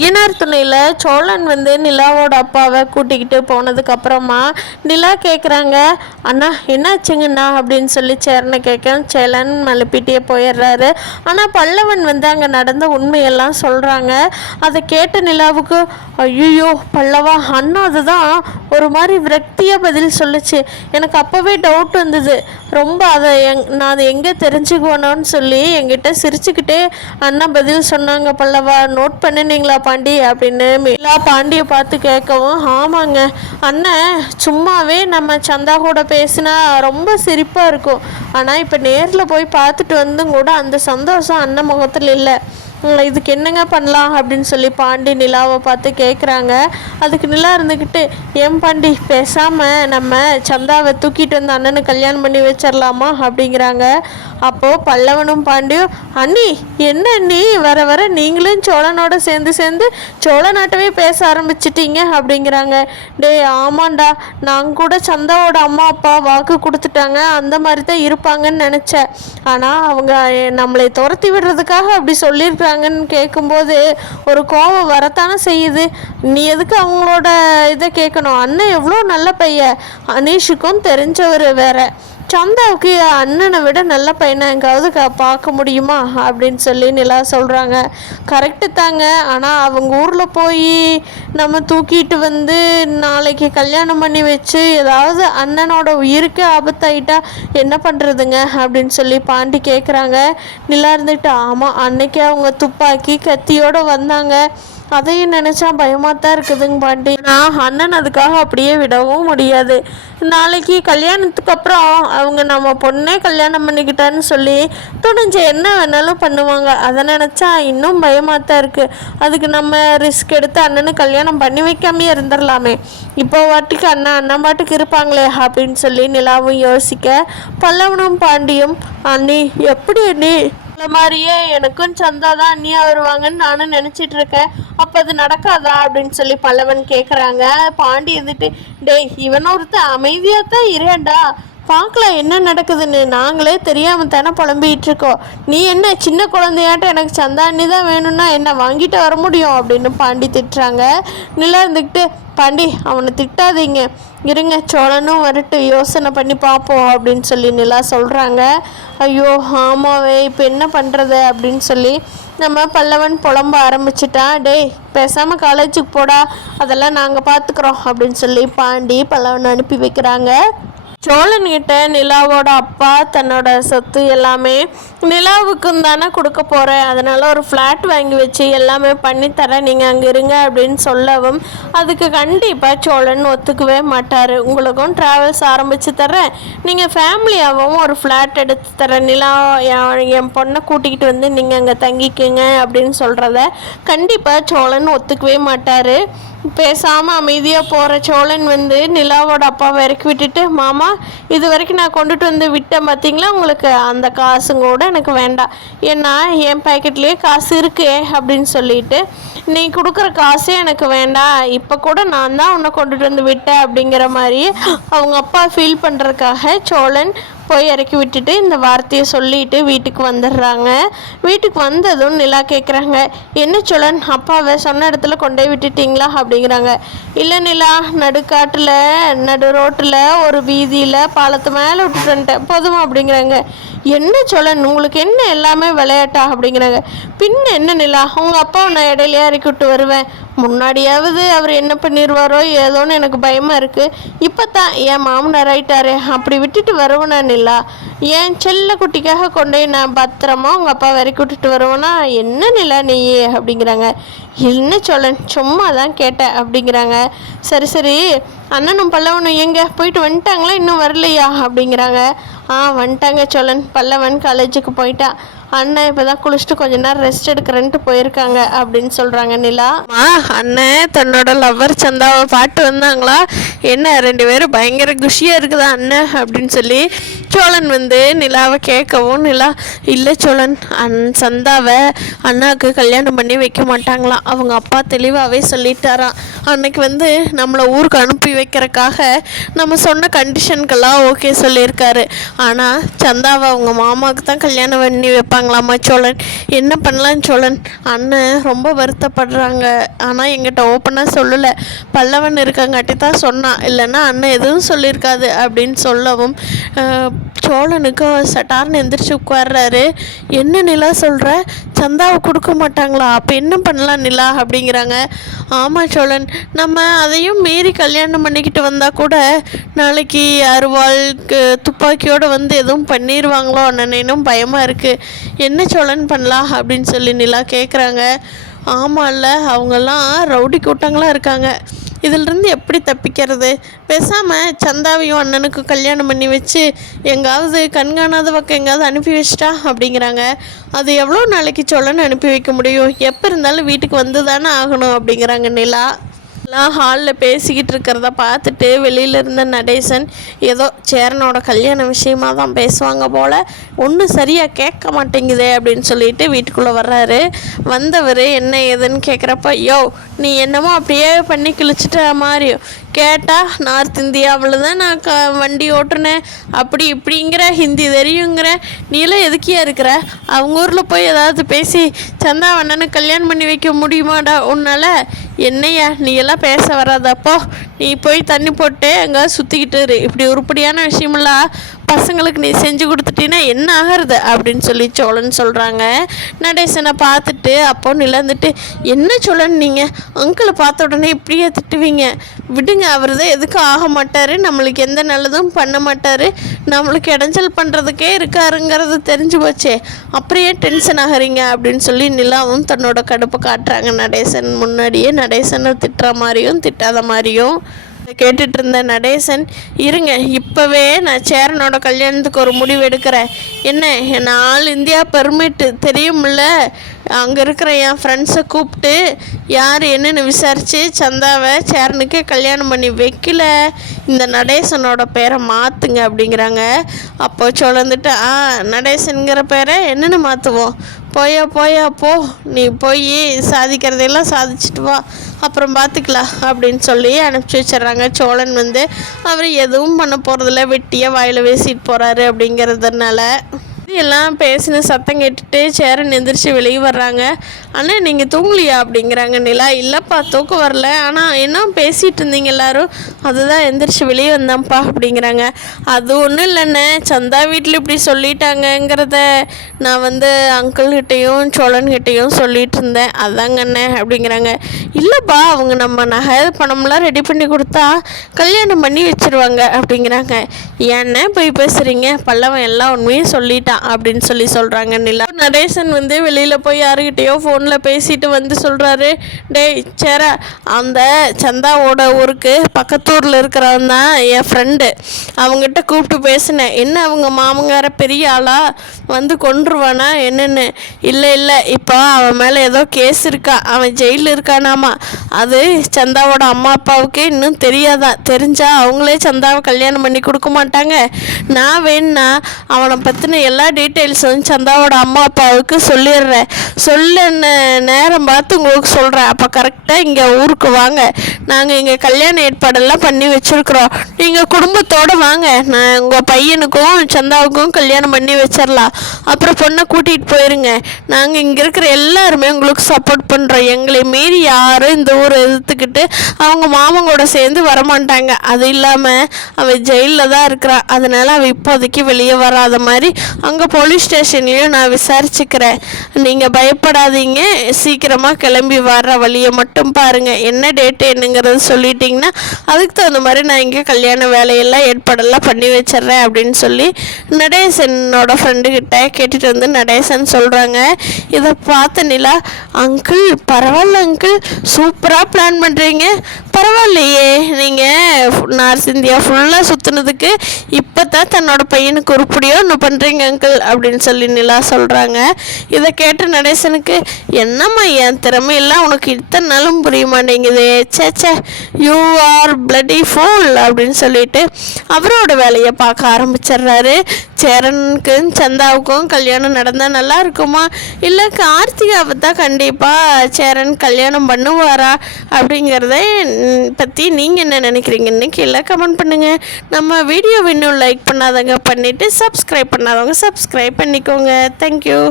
ஐயனார் துணையில் சோழன் நிலாவோட அப்பாவை கூட்டிக்கிட்டு போனதுக்கு அப்புறமா நிலா கேட்குறாங்க, அண்ணா என்னாச்சுங்கண்ணா அப்படின்னு சொல்லி சேரனை கேட்க சேலன் மழுப்பிட்டே போயிடுறாரு. ஆனால் பல்லவன் அங்கே நடந்த உண்மையெல்லாம் சொல்கிறாங்க. அதை கேட்ட நிலாவுக்கு ஐயோ பல்லவா அண்ணா அதுதான் ஒரு மாதிரி விரக்தியாக பதில் சொல்லுச்சு. எனக்கு அப்போவே டவுட் வந்தது ரொம்ப. நான் அதை எங்கே தெரிஞ்சுக்குவேணும்னு சொல்லி என்கிட்ட சிரிச்சுக்கிட்டே அண்ணா பதில் சொன்னாங்க. பல்லவா நோட் பண்ணினீங்களா பாண்டி அப்படின்னு நிலா பாண்டியை பார்த்து கேட்கவும், ஆமாங்க அண்ணன் சும்மாவே நம்ம சந்தா கூட பேசினா ரொம்ப சிரிப்பாக இருக்கும். ஆனால் இப்போ நேரில் போய் பார்த்துட்டு வந்தும் கூட அந்த சந்தோஷம் அண்ணன் முகத்தில் இல்லை. இதுக்கு என்னங்க பண்ணலாம் அப்படின்னு சொல்லி பாண்டி நிலாவை பார்த்து கேட்குறாங்க. அதுக்கு நிலா இருந்துக்கிட்டு, ஏன் பாண்டி பேசாமல் நம்ம சந்தாவை தூக்கிட்டு வந்து அண்ணனை கல்யாணம் பண்ணி வச்சிடலாமா அப்படிங்கிறாங்க. அப்போது பல்லவனும் பாண்டியும், அண்ணி என்ன அண்ணி வர வர நீங்களும் சோழனோட சேர்ந்து சோழ நாட்டவே பேச ஆரம்பிச்சிட்டீங்க அப்படிங்கிறாங்க. டே ஆமாண்டா, நான் கூட சந்தாவோட அம்மா அப்பா வாக்கு கொடுத்துட்டாங்க, அந்த மாதிரி தான் இருப்பாங்கன்னு நினச்சேன். ஆனால் அவங்க நம்மளை துரத்தி விடுறதுக்காக அப்படி சொல்லியிருக்காங்கன்னு கேட்கும்போது ஒரு கோபம் வரத்தானே செய்யுது. நீ எதுக்கு அவங்களோட இதை கேட்கணும்? அண்ணன் எவ்வளோ நல்ல பையன், அனீஷுக்கும் தெரிஞ்சவர் வேற. சந்தாவுக்கு அண்ணனை விட நல்ல பையனை எங்காவது பார்க்க முடியுமா அப்படின்னு சொல்லி நிலா சொல்கிறாங்க. கரெக்டு தாங்க, ஆனால் அவங்க ஊரில் போய் நம்ம தூக்கிட்டு நாளைக்கு கல்யாணம் பண்ணி வச்சு ஏதாவது அண்ணனோட உயிருக்கு ஆபத்தாயிட்டா என்ன பண்ணுறதுங்க அப்படின்னு சொல்லி பாண்டி கேட்குறாங்க. நிலா இருந்துட்டு, ஆமாம் அன்னைக்கு அவங்க துப்பாக்கி கத்தியோடு வந்தாங்க, அதையும் நினச்சா பயமாக தான் இருக்குதுங்க பாண்டி. நான் அண்ணன் அதுக்காக அப்படியே விடவும் முடியாது. நாளைக்கு கல்யாணத்துக்கு அப்புறம் அவங்க நம்ம பொண்ணே கல்யாணம் பண்ணிக்கிட்டான்னு சொல்லி துணிஞ்ச என்ன வேணாலும் பண்ணுவாங்க. அதை நினச்சா இன்னும் பயமாக தான் இருக்குது. அதுக்கு நம்ம ரிஸ்க் எடுத்து அண்ணனு கல்யாணம் பண்ணி வைக்காமே இருந்துடலாமே. இப்போ வாட்டிக்கு அண்ணன் பாட்டுக்கு இருப்பாங்களே அப்படின்னு சொல்லி நிலாவும் யோசிக்க, பல்லவனும் பாண்டியும், அண்ணி எப்படி அண்ணி இந்த மாதிரியே எனக்கும் சந்தா தான் அண்ணியா வருவாங்கன்னு நானும் நினச்சிட்டு இருக்கேன், அப்போ அது நடக்காதா அப்படின்னு சொல்லி பல்லவன் கேட்குறாங்க. பாண்டி இருந்துட்டு, டேய் இவன் ஒருத்தன் அமைதியாக தான் இரேண்டா, பார்க்கலாம் என்ன நடக்குதுன்னு, நாங்களே தெரியாமல் தானே புலம்பிகிட்டு இருக்கோம். நீ என்ன சின்ன குழந்தையாட்ட எனக்கு சந்தா அண்ணி தான் வேணும்னா என்ன வாங்கிட்டு வர முடியும் அப்படின்னு பாண்டி திட்டுறாங்க. நிலா இருந்துக்கிட்டு, பாண்டி அவனை திட்டாதீங்க, இருங்க சோழனும் வரட்டு யோசனை பண்ணி பார்ப்போம் அப்படின்னு சொல்லி நிலா சொல்கிறாங்க. ஐயோ ஆமாவே இப்போ என்ன பண்ணுறது அப்படின்னு சொல்லி நம்ம பல்லவன் புலம்ப ஆரம்பிச்சிட்டான். டேய் பேசாமல் காலேஜுக்கு போடா, அதெல்லாம் நாங்கள் பார்த்துக்குறோம் அப்படின்னு சொல்லி பாண்டி பல்லவன் அனுப்பி வைக்கிறாங்க. சோழன்கிட்ட நிலாவோட அப்பா தன்னோட சொத்து எல்லாமே நிலாவுக்கும் தானே கொடுக்க போகிறேன், அதனால் ஒரு ஃப்ளாட் வாங்கி வச்சு எல்லாமே பண்ணித்தரேன், நீங்கள் அங்கே இருங்க அப்படின்னு சொல்லவும் அதுக்கு கண்டிப்பாக சோழன் ஒத்துக்கவே மாட்டார். உங்களுக்கும் ட்ராவல்ஸ் ஆரம்பித்து தரேன், நீங்கள் ஃபேமிலியாகவும் ஒரு ஃப்ளாட் எடுத்து தரேன், நிலா என் பொண்ணை கூட்டிக்கிட்டு நீங்கள் அங்கே தங்கிக்குங்க அப்படின்னு சொல்கிறத கண்டிப்பாக சோழன் ஒத்துக்கவே மாட்டார். பேசாமல் அமைதியாக போகிற சோழன் நிலாவோட அப்பாவை இறக்கி விட்டுட்டு, மாமா இது வரைக்கும் நான் கொண்டுட்டு விட்டேன் பார்த்தீங்களா, உங்களுக்கு அந்த காசுங்க கூட எனக்கு வேண்டாம், ஏன்னா என் பேக்கெட்லேயே காசு இருக்கே அப்படின்னு சொல்லிட்டு நீ கொடுக்குற காசே எனக்கு வேண்டாம், இப்போ கூட நான் தான் உன்னை கொண்டுட்டு விட்டேன் அப்படிங்கிற மாதிரி அவங்க அப்பா ஃபீல் பண்ணுறதுக்காக சோழன் போய் இறக்கி விட்டுட்டு இந்த வார்த்தையை சொல்லிட்டு வீட்டுக்கு வந்துடுறாங்க. வீட்டுக்கு வந்ததும் நிலா கேட்குறாங்க, என்ன சோழன் அப்பாவை சொன்ன இடத்துல கொண்டே விட்டுட்டிங்களா அப்படிங்கிறாங்க. இல்லை நிலா, நடுக்காட்டில் நடு ரோட்டில் ஒரு வீதியில் பாலத்து மேலே விட்டுட்டு வந்துட்டேன் போதுமா அப்படிங்கிறாங்க. என்ன சோழன் உங்களுக்கு என்ன எல்லாமே விளையாட்டா அப்படிங்கிறாங்க. பின்ன என்ன நிலா, உங்கள் அப்பாவை நான் இடையிலையா இறக்கி விட்டு வருவேன், முன்னாடியாவது அவர் என்ன பண்ணிடுவாரோ ஏதோன்னு எனக்கு பயமாக இருக்குது, இப்போ தான் என் மாமனார் ஆயிட்டாரே அப்படி விட்டுட்டு வருவேனா நிலா, என் செல்ல குட்டிக்காக கொண்டு நான் பத்திரமா உங்கள் அப்பா இறக்கி விட்டுட்டு வருவேனா என்ன நிலா நீயே அப்படிங்கிறாங்க. என்ன சோழன் சும்மா தான் கேட்டேன் அப்படிங்கிறாங்க. சரி சரி அண்ணனும் பல்லவனும் எங்கே போயிட்டு வந்துட்டாங்களா இன்னும் வரலையா அப்படிங்கிறாங்க. வந்துட்டாங்க சோழன், பல்லவன் காலேஜுக்கு போயிட்டான், அண்ணன் இப்போ தான் குளிச்சுட்டு கொஞ்ச நேரம் ரெஸ்ட் எடுக்கிறேன்ட்டு போயிருக்காங்க அப்படின்னு சொல்கிறாங்க நிலா. அண்ணன் தன்னோட லவ்வர் சந்தாவை பாட்டு வந்தாங்களா, என்ன ரெண்டு பேரும் பயங்கர குஷியாக இருக்குதா அண்ணன் அப்படின்னு சொல்லி சோழன் நிலாவை கேட்கவும் நிலா இல்லை சோழன் சந்தாவை அண்ணாவுக்கு கல்யாணம் பண்ணி வைக்க மாட்டாங்களாம். அவங்க அப்பா தெளிவாகவே சொல்லிட்டாராம். அன்னைக்கு நம்மளை ஊருக்கு அனுப்பி வைக்கிறக்காக நம்ம சொன்ன கண்டிஷனுக்கெல்லாம் ஓகே சொல்லியிருக்காரு. ஆனால் சந்தாவை அவங்க மாமாவுக்கு தான் கல்யாணம் பண்ணி வைப்பாங்களாமா சோழன். என்ன பண்ணலான்னு சோழன்? அண்ணன் ரொம்ப வருத்தப்படுறாங்க. ஆனால் எங்கிட்ட ஓப்பனாக சொல்லலை, பல்லவன் இருக்கங்காட்டி தான் சொன்னான், இல்லைன்னா அண்ணன் எதுவும் சொல்லியிருக்காது அப்படின்னு சொல்லவும் சோழனுக்கு சட்டார்னு எந்திரிச்சு உட்கார்றாரு. என்ன நிலா சொல்கிற? சந்தாவை கொடுக்க மாட்டாங்களா? அப்போ என்ன பண்ணலாம் நிலா அப்படிங்கிறாங்க. ஆமாம் சோழன், நம்ம அதையும் மீறி கல்யாணம் பண்ணிக்கிட்டு வந்தால் கூட நாளைக்கு அருவாளுக்கு துப்பாக்கியோடு எதுவும் பண்ணிடுவாங்களோ அண்ணனும் பயமாக இருக்குது. என்ன சோழன் பண்ணலாம் அப்படின்னு சொல்லி நிலா கேட்குறாங்க. ஆமாம்ல, அவங்கெல்லாம் ரவுடி கூட்டங்களாக இருக்காங்க, இதிலிருந்து எப்படி தப்பிக்கிறது? பேசாமல் சந்தாவையும் அண்ணனுக்கு கல்யாணம் பண்ணி வச்சு எங்காவது கண்காணாத பக்கம் எங்காவது அனுப்பி வச்சிட்டா அப்படிங்கிறாங்க. அது எவ்வளோ நாளைக்கு சோழன்னு அனுப்பி வைக்க முடியும்? எப்போ இருந்தாலும் வீட்டுக்கு வந்து தானே ஆகணும் அப்படிங்கிறாங்க நிலா. எல்லாம் ஹாலில் பேசிக்கிட்டு இருக்கிறத பார்த்துட்டு வெளியில் இருந்த நடேசன் ஏதோ சேரனோட கல்யாண விஷயமாக தான் பேசுவாங்க போல், ஒன்றும் சரியாக கேட்க மாட்டேங்குதே அப்படின்னு சொல்லிட்டு வீட்டுக்குள்ளே வர்றாரு. வந்தவர் என்ன ஏதுன்னு கேட்குறப்ப, யோ நீ என்னமோ அப்படியே பண்ணி கிழிச்சிட்ட மாதிரி கேட்டால் நார்த் இந்தியாவில் தான் நான் வண்டி ஓட்டுனேன் அப்படி இப்படிங்கிற, ஹிந்தி தெரியுங்கிற, நீலாம் எதுக்கியா இருக்கிற? அவங்க ஊரில் போய் ஏதாவது பேசி சந்தா அண்ணனுக்கு கல்யாணம் பண்ணி வைக்க முடியுமாடா உன்னால்? என்னையா நீ எல்லாம் பேச வராதப்போ, நீ போய் தண்ணி போட்டு அங்கே சுற்றிக்கிட்டு இரு. இப்படி உருப்படியான விஷயமெல்லாம் பசங்களுக்கு நீ செஞ்சு கொடுத்துட்டீன்னா என்ன ஆகிறது அப்படின்னு சொல்லி சோழன் சொல்கிறாங்க. நடேசனை பார்த்துட்டு அப்போ நிலந்துட்டு, என்ன சோழன் நீங்கள் அங்கிளை பார்த்த உடனே இப்படியே திட்டுவீங்க? விடுங்க, அவர் தான் எதுக்கும் ஆக மாட்டார், நம்மளுக்கு எந்த நல்லதும் பண்ண மாட்டார், நம்மளுக்கு இடைஞ்சல் பண்ணுறதுக்கே இருக்காருங்கிறது தெரிஞ்சு போச்சே, அப்படியே டென்ஷன் ஆகிறீங்க அப்படின்னு சொல்லி நிலாவும் தன்னோட கடுப்பை காட்டுறாங்க. நடேசன் முன்னாடியே நடேசனை திட்டுற மாதிரியும் திட்டாத மாதிரியும் கேட்டுட்டு இருந்த நடேசன், இருங்க இப்போவே நான் சேரனோட கல்யாணத்துக்கு ஒரு முடிவு எடுக்கிறேன். என்ன, நான் ஆல் இந்தியா பெர்மிட்டு தெரியுமில்ல, அங்கே இருக்கிற என் ஃப்ரெண்ட்ஸை கூப்பிட்டு யார் என்னென்னு விசாரித்து சந்தாவை சேரனுக்கே கல்யாணம் பண்ணி வைக்கல, இந்த நடேசனோட பேரை மாற்றுங்க அப்படிங்கிறாங்க. அப்போ சொல்லிட்டு, நடேசனுங்கிற பேரை என்னென்னு மாற்றுவோம்? போயா போ, நீ போய் சாதிக்கிறதையெல்லாம் சாதிச்சுட்டு வா, அப்புறம் பார்த்துக்கலாம் அப்படின்னு சொல்லி அனுப்பிச்சி வச்சிட்றாங்க. சோழன் அவர் எதுவும் பண்ண போகிறதில்ல, வெட்டியாக வாயில் பேசிட்டு போகிறாரு அப்படிங்கிறதுனால. எல்லாம் பேசின சத்தம் கேட்டுட்டு சேரன் எந்திரிச்சு வெளியே வர்றாங்க. அண்ணா நீங்கள் தூங்கலையா அப்படிங்கிறாங்க நிலா. இல்லைப்பா தூக்கம் வரல, ஆனால் என்ன பேசிகிட்டு இருந்தீங்க எல்லோரும், அதுதான் எந்திரிச்சு வெளியே வந்தான்ப்பா அப்படிங்கிறாங்க. அது ஒன்றும் இல்லைண்ணே, சந்தா வீட்டில் இப்படி சொல்லிட்டாங்கங்கிறத நான் அங்கிள்கிட்டையும் சோழன்கிட்டையும் சொல்லிகிட்டு இருந்தேன், அதாங்கண்ணே அப்படிங்கிறாங்க. இல்லைப்பா, அவங்க நம்ம நகை பணம்லாம் ரெடி பண்ணி கொடுத்தா கல்யாணம் பண்ணி வச்சுருவாங்க அப்படிங்கிறாங்க. ஏன்னே போய் பேசுகிறீங்க, பல்லவன் எல்லா உண்மையும் சொல்லிட்டான் அப்படின்னு சொல்லி சொல்கிறாங்க நிலா. நடேசன் வெளியில் போய் யாருக்கிட்டையோ ஃபோனில் பேசிட்டு சொல்கிறாரு, டேய் சேர, அந்த சந்தாவோட ஊருக்கு பக்கத்தூரில் இருக்கிறவன் தான் என் ஃப்ரெண்டு, அவங்ககிட்ட கூப்பிட்டு பேசினேன், என்ன அவங்க மாமங்கார பெரிய ஆளா கொன்றுவானா என்னென்னு? இல்லை இப்போ அவன் மேலே ஏதோ கேஸ் இருக்கா, அவன் ஜெயிலில் இருக்கானாமா, அது சந்தாவோட அம்மா அப்பாவுக்கே இன்னும் தெரியாதான், தெரிஞ்சால் அவங்களே சந்தாவை கல்யாணம் பண்ணி கொடுக்க மாட்டாங்க. நான் வேணுன்னா அவனை பற்றின எல்லா டீட்டெயில்ஸும் சந்தாவோட அம்மா அப்பாவுக்கு சொல்லிடுறேன், நேரம் பார்த்து உங்களுக்கு சொல்கிறேன், அப்போ கரெக்டாக இங்கே ஊருக்கு வாங்க, நாங்கள் இங்கே கல்யாண ஏற்பாடெல்லாம் பண்ணி வச்சுருக்குறோம், நீங்கள் குடும்பத்தோடு வாங்க, நான் உங்கள் பையனுக்கும் சந்தாவுக்கும் கல்யாணம் பண்ணி வச்சிடலாம், அப்புறம் பொண்ணை கூட்டிகிட்டு போயிருங்க, நாங்கள் இங்கே இருக்கிற எல்லாருமே உங்களுக்கு சப்போர்ட் பண்ணுறோம், எங்களை மீறி யாரும் இந்த ஊரை எதிர்த்துக்கிட்டு அவங்க மாமங்கூட சேர்ந்து வரமாட்டாங்க, அது இல்லாமல் அவள் ஜெயிலில் தான் இருக்கிறான், அதனால் அவள் இப்போதைக்கு வெளியே வராத மாதிரி அங்கே போலீஸ் ஸ்டேஷன்லேயும் நான் விசாரிச்சுக்கிறேன், நீங்கள் பயப்படாதீங்க, சீக்கிரமாக கிளம்பி வர்ற வழியை மட்டும் பாருங்கள், என்ன டேட்டு என்னங்கிறது சொல்லிட்டிங்கன்னா அதுக்கு தகுந்த மாதிரி நான் இங்கே கல்யாண வேலையெல்லாம் ஏற்பாடெல்லாம் பண்ணி வச்சிட்றேன் அப்படின்னு சொல்லி நடேசனோட ஃப்ரெண்டுக்கிட்ட கேட்டுட்டு நடேசன் சொல்கிறாங்க. இதை பார்த்த நிலா, அங்கிள் பரவாயில்ல அங்கிள், சூப்பராக பிளான் பண்ணுறீங்க, பரவாயில்லையே, நீங்கள் நார்த் இந்தியா ஃபுல்லாக சுற்றுனதுக்கு இப்போ தான் தன்னோட பையனுக்கு உருப்படியோ ஒன்று பண்ணுறீங்க அங்கிள் அப்படின்னு சொல்லி நிலா சொல்கிறாங்க. இதை கேட்ட நடேசனுக்கு, என்னம்மா என் திறமையெல்லாம் உனக்கு இத்தனை நாளும் புரிய மாட்டேங்குது, சேச்சே யூ ஆர் பிளட்டி ஃபூல் அப்படின்னு சொல்லிட்டு அவரோட வேலையை பார்க்க ஆரம்பிச்சிடுறாரு. சேரனுக்கும் சந்தாவுக்கும் கல்யாணம் நடந்தால் நல்லா இருக்குமா, இல்லை கார்த்திகாவை தான் கண்டிப்பாக சேரன் கல்யாணம் பண்ணுவாரா அப்படிங்கிறத பற்றி நீங்கள் என்ன நினைக்கிறீங்கன்னு கீழே கமெண்ட் பண்ணுங்கள். நம்ம வீடியோ இன்னும் லைக் பண்ணாதவங்க பண்ணிவிட்டு சப்ஸ்கிரைப் பண்ணாதவங்க சப்ஸ்கிரைப் பண்ணிக்கோங்க. தேங்க்யூ.